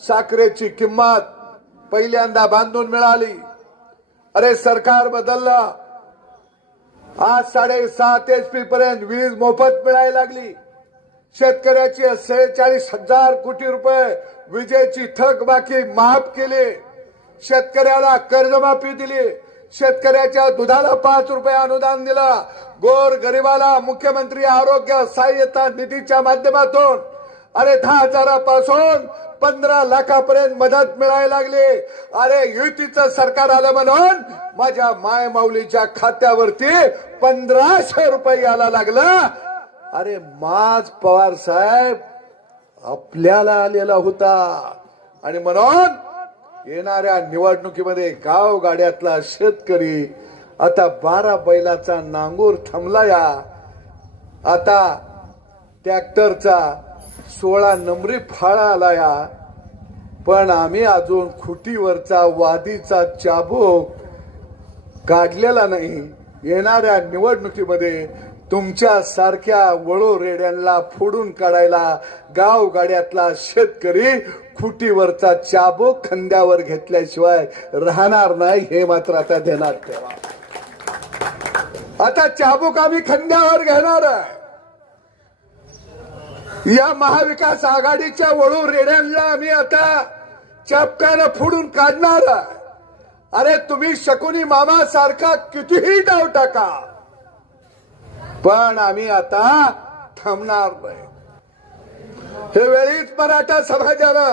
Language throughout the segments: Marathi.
साखरेची किंमत पहिल्यांदा बांधून मिळाली। अरे सरकार बदललं, आज 7.5 HP पर्यंत वीज मोफत मिळायला लागली। शेतकऱ्याची 46,000 कोटी रुपये विजेची थकबाकी माफ केली। शेतकऱ्याला कर्जमाफी दिली। शेतकऱ्याच्या दुधाला 5 रुपये अनुदान दिलं। गोर गरिबाला मुख्यमंत्री आरोग्य सहाय्यता निधीच्या माध्यमातून अरे 10,000पासून 15 लाखापर्यंत मदत मिळायला लागली। अरे युतीचं सरकार आलं म्हणून माझ्या माय माऊलीच्या खात्यावरती 1500 रुपये यायला लागलं। अरे माझ पवार साहेब आपल्याला आलेला होता आणि म्हणून येणाऱ्या निवडणुकीमध्ये गाव गाड्यातला शेतकरी आता 12 बैलाचा नांगूर थांबला या, आता ट्रॅक्टरचा 16 नंबरी फाळा आला या, पण आम्ही अजून खुटीवरचा वादीचा चाबूक काढलेला नाही। येणाऱ्या निवडणुकीमध्ये तुमच्या सारख्या वळू रेड्यांना फोडून काढायला गाव गाड्यातला शेतकरी खुटीवरचा चाबूक खांद्यावर घेतल्याशिवाय राहणार नाही, हे मात्र आता ध्यानात ठेवा। आता चाबूक आम्ही खांद्यावर घेणार आहे। या महाविकास आघाडीच्या वळू रेड्यांना आम्ही आता चापकानं फोडून काढणार आहे। अरे तुम्ही शकुनी मामा सारखा कितीही डाव टाका, पण आम्ही आता थांबणार नाही। हे वेळीच मराठा समाजाला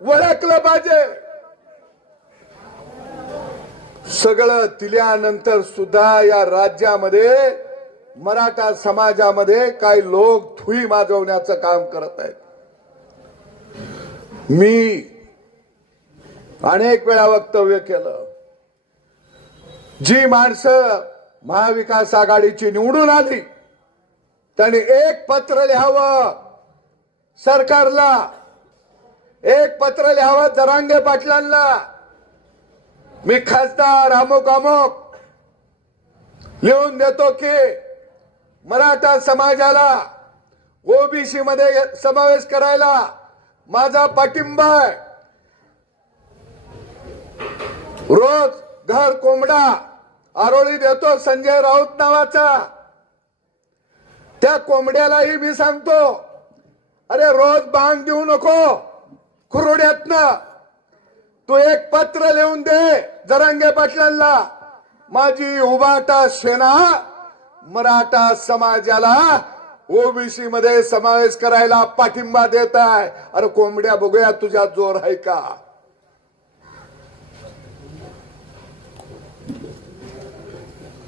ओळखलं पाहिजे। सगळं दिल्यानंतर सुद्धा या राज्यामध्ये मराठा समाजामध्ये काही लोक धुई माजवण्याचं काम करत आहेत। मी अनेक वेळा वक्तव्य केलं, जी माणसं महाविकास आघाडीची निवडून आली त्यांनी एक पत्र लिहावं सरकारला, एक पत्र लिहावं जरांगे पाटलांना, मी खासदार अमुक अमुक लिहून देतो की मराठा समाजाला ओबीसी मध्ये समावेश करायला माझा पाठिंबा आहे। रोज घर कोंबडा आरोळी देतो संजय राऊत नावाचा, त्या कोंबड्यालाही मी सांगतो अरे रोज बांग देऊ नको खुरोड्यातनं, तू एक पत्र लिहून दे जरांगे पाटलांना, माझी उभाटा सेना मराठा समाजाला ओबीसी मध्ये समावेश करायला पाठिंबा देत आहे। अरे कोंबड्या बघूया तुझ्या जोर आहे का।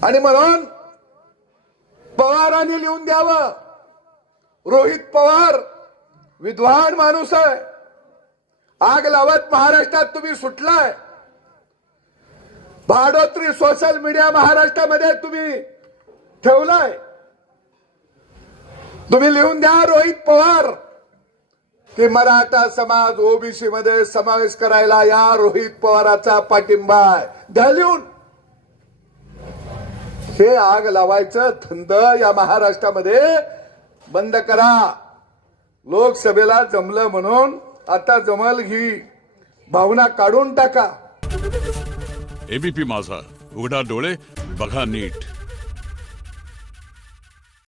आणि म्हणून पवारांनी लिहून द्यावं, रोहित पवार विद्वान माणूस आहे, आग लावत महाराष्ट्रात तुम्ही सुटलाय, भाडोत्री सोशल मीडिया महाराष्ट्रामध्ये तुम्ही ठेवलाय, तुम्ही लिहून द्या रोहित पवार की मराठा समाज ओबीसी मध्ये समावेश करायला या रोहित पवाराचा पाठिंबा आहे, द्या लिहून। हे आग लावायचं धंद या महाराष्ट्रामध्ये बंद करा। लोकसभेला जमलं म्हणून आता जमल ही भावना काढून टाका। एबीपी माझा, उघडा डोळे बघा नीट।